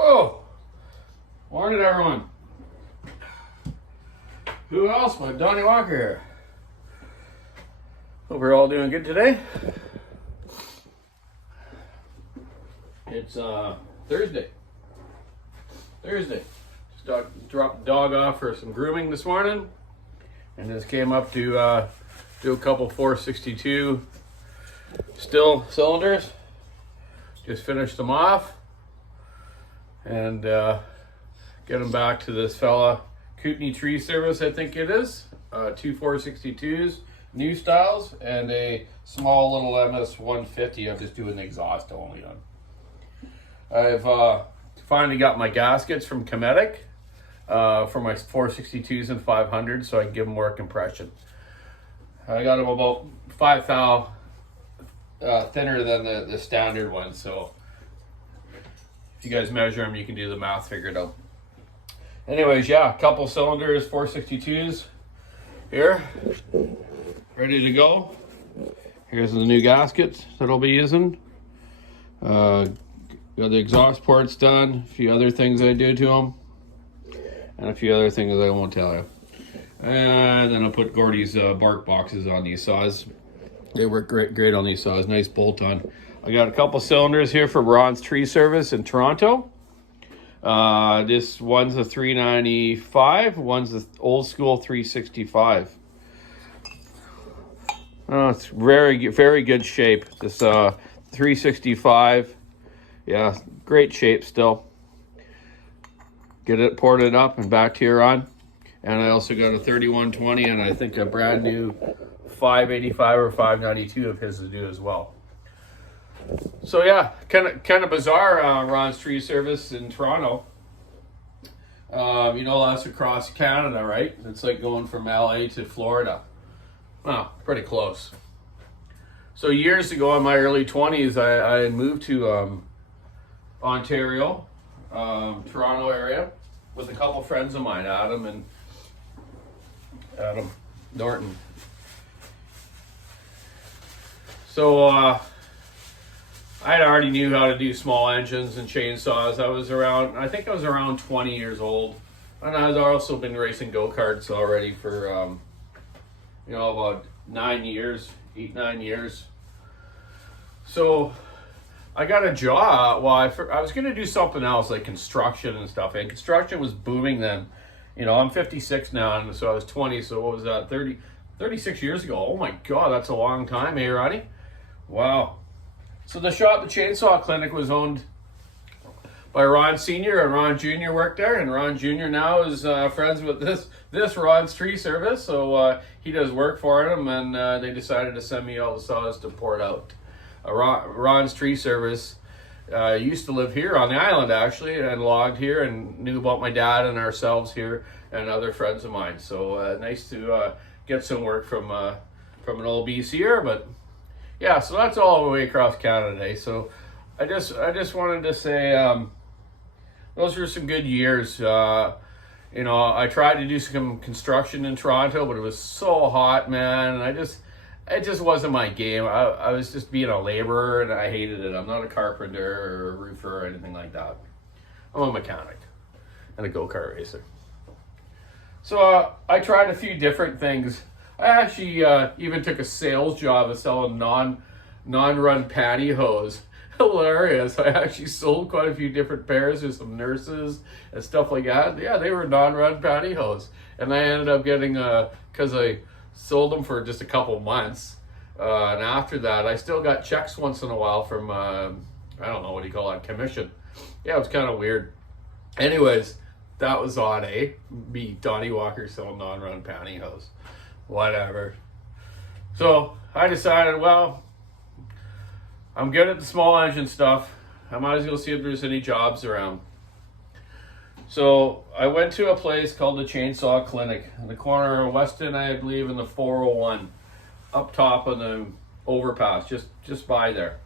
Whoa! Morning, everyone. Who else but Donny Walker here? Hope we're all doing good today. It's Thursday. Just dropped the dog off for some grooming this morning, and just came up to do a couple 462 Stihl cylinders. Just finished them off and get them back to this fella, Kootenai Tree Service, I think it is. Two 462s, new styles, and a small little MS 150. I'm just doing the exhaust only on. I've finally got my gaskets from Cometic for my 462s and 500s, so I can give them more compression. I got them about 5 thou thinner than the standard one, so if you guys measure them, you can do the math, figure it out. Anyways, yeah, a couple cylinders, 462s here, ready to go. Here's the new gaskets that I'll be using. Got the exhaust ports done, a few other things I do to them, and a few other things I won't tell you. And then I'll put Gordy's bark boxes on these saws. They work great on these saws, nice bolt on. I got a couple cylinders here for Ron's Tree Service in Toronto. This one's a 395, one's the old school 365. It's very good shape. This 365, yeah, great shape still. Get it ported up and back to your on. And I also got a 3120 and I think a brand new 585 or 592 of his to do as well. So yeah, kind of bizarre. Ron's Tree Service in Toronto. You know, that's across Canada, right? It's like going from LA to Florida. Well, pretty close. So years ago, in my early 20s, I had moved to Ontario, Toronto area, with a couple friends of mine, Adam Norton. So I already knew how to do small engines and chainsaws. I think I was around 20 years old. And I've also been racing go-karts already for, about 9 years, 8-9 years. So I got a job. Well, I was going to do something else like construction and stuff. And construction was booming then. You know, I'm 56 now, and so I was 20. So what was that, 36 years ago? Oh my God, that's a long time, hey, Ronnie? Wow. So the chainsaw clinic was owned by Ron Sr. and Ron Jr. worked there, and Ron Jr. now is friends with this Ron's Tree Service, so he does work for them, and they decided to send me all the saws to port out. Ron's Tree Service used to live here on the island, actually, and logged here, and knew about my dad and ourselves here and other friends of mine. So nice to get some work from an old BCer, but yeah, so that's all the way across Canada today. So I just wanted to say those were some good years. I tried to do some construction in Toronto, but it was so hot, man, and it just wasn't my game. I was just being a laborer, and I hated it. I'm not a carpenter or a roofer or anything like that. I'm a mechanic and a go-kart racer. So I tried a few different things. I actually even took a sales job of selling non-run pantyhose. Hilarious. I actually sold quite a few different pairs to some nurses and stuff like that. Yeah, they were non-run pantyhose. And I ended up getting, because I sold them for just a couple months. And after that, I still got checks once in a while from, I don't know, what do you call that, commission. Yeah, it was kind of weird. Anyways, that was odd, eh? Me, Donny Walker, selling non-run pantyhose. Whatever. So I decided, well, I'm good at the small engine stuff. I might as well see if there's any jobs around. So I went to a place called the Chainsaw Clinic in the corner of Weston, I believe, in the 401, up top of the overpass, just by there.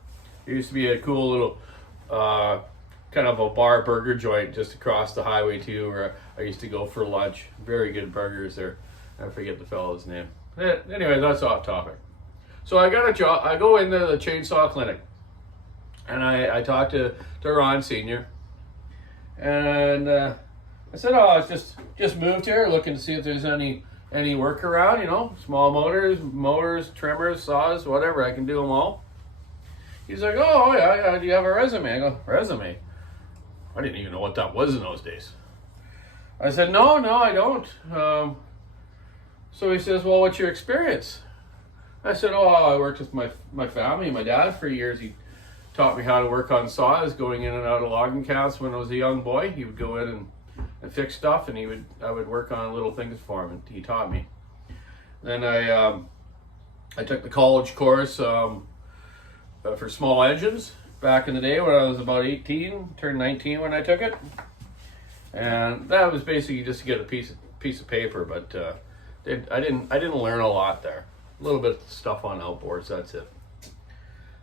There used to be a cool little kind of a bar burger joint just across the highway too, where I used to go for lunch. Very good burgers there. I forget the fellow's name. Anyway, that's off topic. So I got a job. I go into the chainsaw clinic, and I talked to Ron Sr. And I said, oh, I was just moved here, looking to see if there's any work around, you know, small motors, trimmers, saws, whatever. I can do them all. He's like, oh, yeah, do you have a resume? I go, resume? I didn't even know what that was in those days. I said, no, I don't. So he says, well, what's your experience? I said, oh, I worked with my family, my dad for years. He taught me how to work on saws, going in and out of logging camps when I was a young boy. He would go in and fix stuff, and I would work on little things for him, and he taught me. Then I took the college course for small engines back in the day when I was about 18, turned 19 when I took it. And that was basically just to get a piece of paper, but I didn't learn a lot there. A little bit of stuff on outboards, that's it.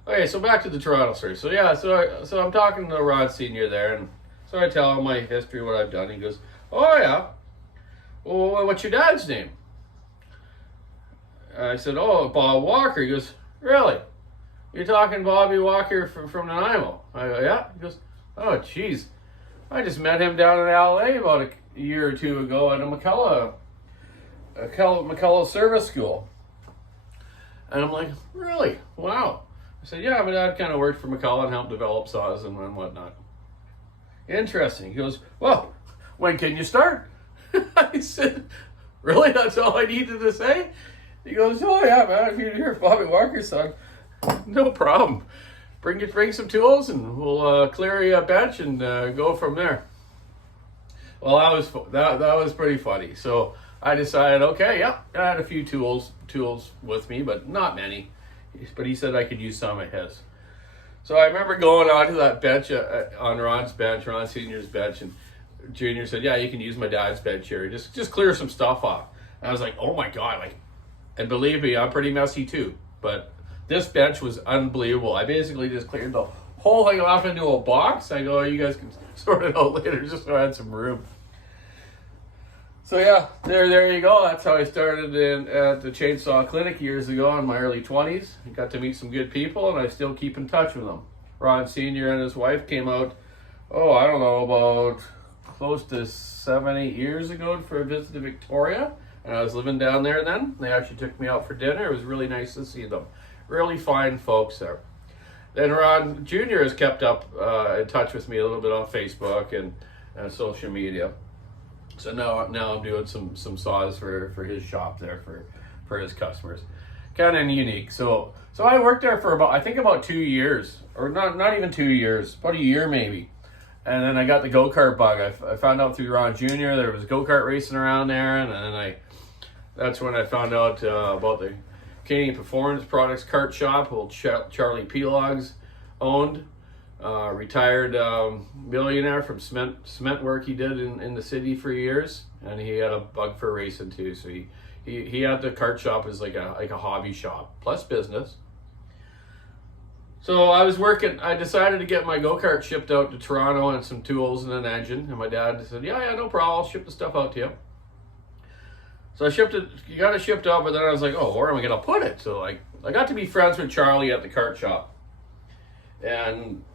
Okay, so back to the Toronto story. So yeah, so I'm talking to Rod Senior there, and so I tell him my history, what I've done. He goes, oh yeah, well, what's your dad's name? I said, oh, Bob Walker. He goes, really? You're talking Bobby Walker from Nanaimo? I go, yeah. He goes, oh geez, I just met him down in LA about a year or two ago at a McCullough service school. And I'm like, really? Wow. I said, yeah, my dad kind of worked for McCullough and helped develop saws and whatnot. Interesting. He goes, well, when can you start? I said, really? That's all I needed to say? He goes, oh yeah, man, if you're Bobby Walker's son, no problem. Bring some tools and we'll clear you a bench and go from there. Well, that was pretty funny. So I decided, okay, yeah, I had a few tools with me, but not many. But he said I could use some of his. So I remember going onto that bench on Ron Senior's bench, and Junior said, yeah, you can use my dad's bench here. Just clear some stuff off. And I was like, oh my God, and believe me, I'm pretty messy too. But this bench was unbelievable. I basically just cleared the whole thing off into a box. I go, you guys can sort it out later, just so I had some room. So yeah, there you go. That's how I started at the Chainsaw Clinic years ago in my early 20s. I got to meet some good people, and I still keep in touch with them. Ron Sr. and his wife came out, I don't know, about close to 7-8 years ago for a visit to Victoria. And I was living down there then. They actually took me out for dinner. It was really nice to see them. Really fine folks there. Then Ron Jr. has kept up in touch with me a little bit on Facebook and social media. So now I'm doing some saws for his shop there for his customers. Kind of unique. So I worked there for about 2 years, or not even 2 years, about a year maybe. And then I got the go-kart bug. I found out through Ron Jr. there was go-kart racing around there, and then that's when I found out about the Canadian Performance Products Kart Shop, old Charlie Pelogs owned. Retired millionaire from cement work he did in the city for years, and he had a bug for racing too. So he had the kart shop as like a hobby shop plus business. So I decided to get my go-kart shipped out to Toronto and some tools and an engine, and my dad said, yeah, no problem, I'll ship the stuff out to you. So I shipped it. You got it shipped out, but then I was like, where am I gonna put it? So I got to be friends with Charlie at the kart shop, and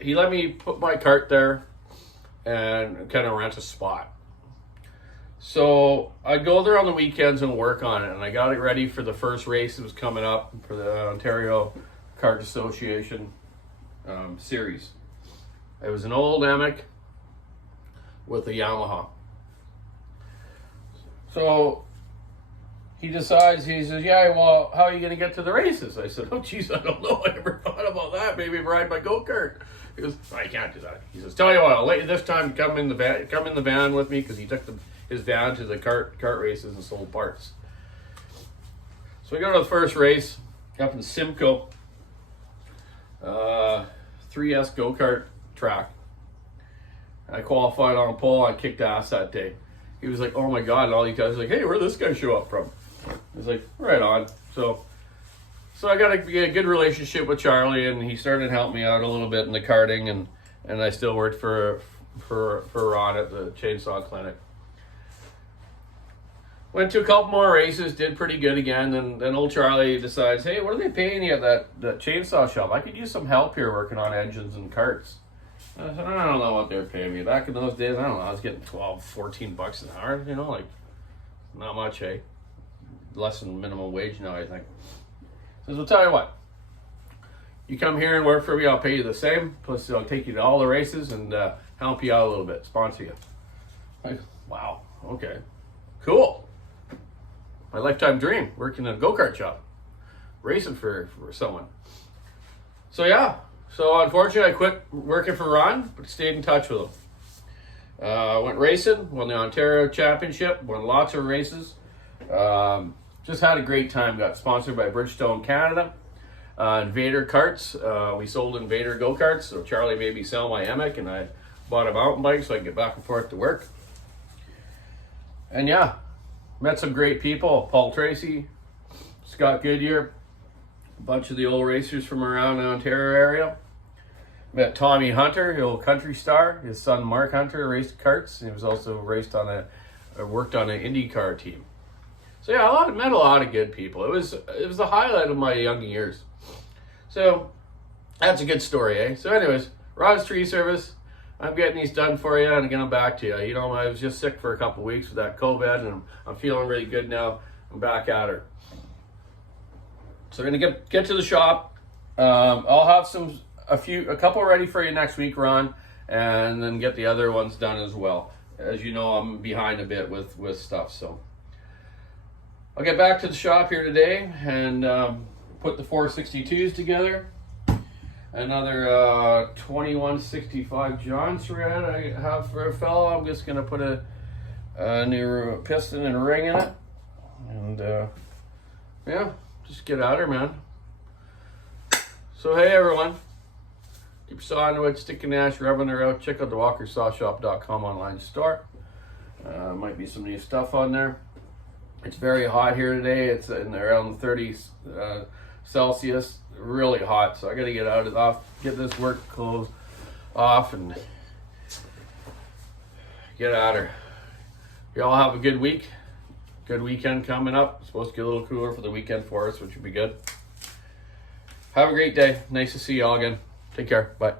he let me put my cart there and kind of rent a spot. So I'd go there on the weekends and work on it, and I got it ready for the first race that was coming up for the Ontario Kart Association series. It was an old Emic with a Yamaha. So he decides, he says, yeah, well, how are you going to get to the races? I said, oh, geez, I don't know. I never thought about that. Maybe ride my go-kart. He goes, I can't do that. He says, tell you what, I'll let you this time come in the van with me, because he took his van to the kart races and sold parts. So we go to the first race up in Simcoe, 3S go-kart track. I qualified on a pole. I kicked ass that day. He was like, oh my God. And all these guys were like, hey, where'd this guy show up from? I was like, right on. So I got a good relationship with Charlie, and he started helping me out a little bit in the karting, and I still worked for Ron at the Chainsaw Clinic. Went to a couple more races, did pretty good again. Then old Charlie decides, hey, what are they paying you at that chainsaw shop? I could use some help here working on engines and carts. I said, I don't know what they're paying me. Back in those days, I don't know, I was getting 12, 14 bucks an hour, you know, like, not much, eh? Less than minimum wage now, I think. He says, well, tell you what. You come here and work for me, I'll pay you the same. Plus, I'll take you to all the races and help you out a little bit, sponsor you. Like, wow, okay, cool. My lifetime dream, working in a go-kart shop, racing for someone. So yeah, so unfortunately I quit working for Ron, but stayed in touch with him. Went racing, won the Ontario Championship, won lots of races. Just had a great time, got sponsored by Bridgestone Canada. Invader Karts, we sold Invader go-karts, so Charlie made me sell my Emic and I bought a mountain bike so I could get back and forth to work. And yeah, met some great people, Paul Tracy, Scott Goodyear, a bunch of the old racers from around the Ontario area. Met Tommy Hunter, the old country star. His son Mark Hunter raced karts. He was also worked on an IndyCar team. So yeah, met a lot of good people. It was the highlight of my young years. So that's a good story, eh? So anyways, Ron's Tree Service. I'm getting these done for you and getting back to you. You know, I was just sick for a couple of weeks with that COVID, and I'm feeling really good now. I'm back at her. So we're gonna get to the shop. I'll have a couple ready for you next week, Ron, and then get the other ones done as well. As you know, I'm behind a bit with stuff, so I'll get back to the shop here today and put the 462s together. Another 2165 John thread I have for a fellow. I'm just gonna put a new piston and ring in it, and yeah, just get at her, man. So hey everyone, keep your saw in the wood, sticking ash, rubbing her out. Check out the walkersawshop.com online store. Might be some new stuff on there. It's very hot here today. It's in around 30s Celsius. Really hot, so I gotta get this work clothes off and get at her. Y'all have a good week. Good weekend coming up. It's supposed to get a little cooler for the weekend for us, which would be good. Have a great day. Nice to see y'all again. Take care. Bye.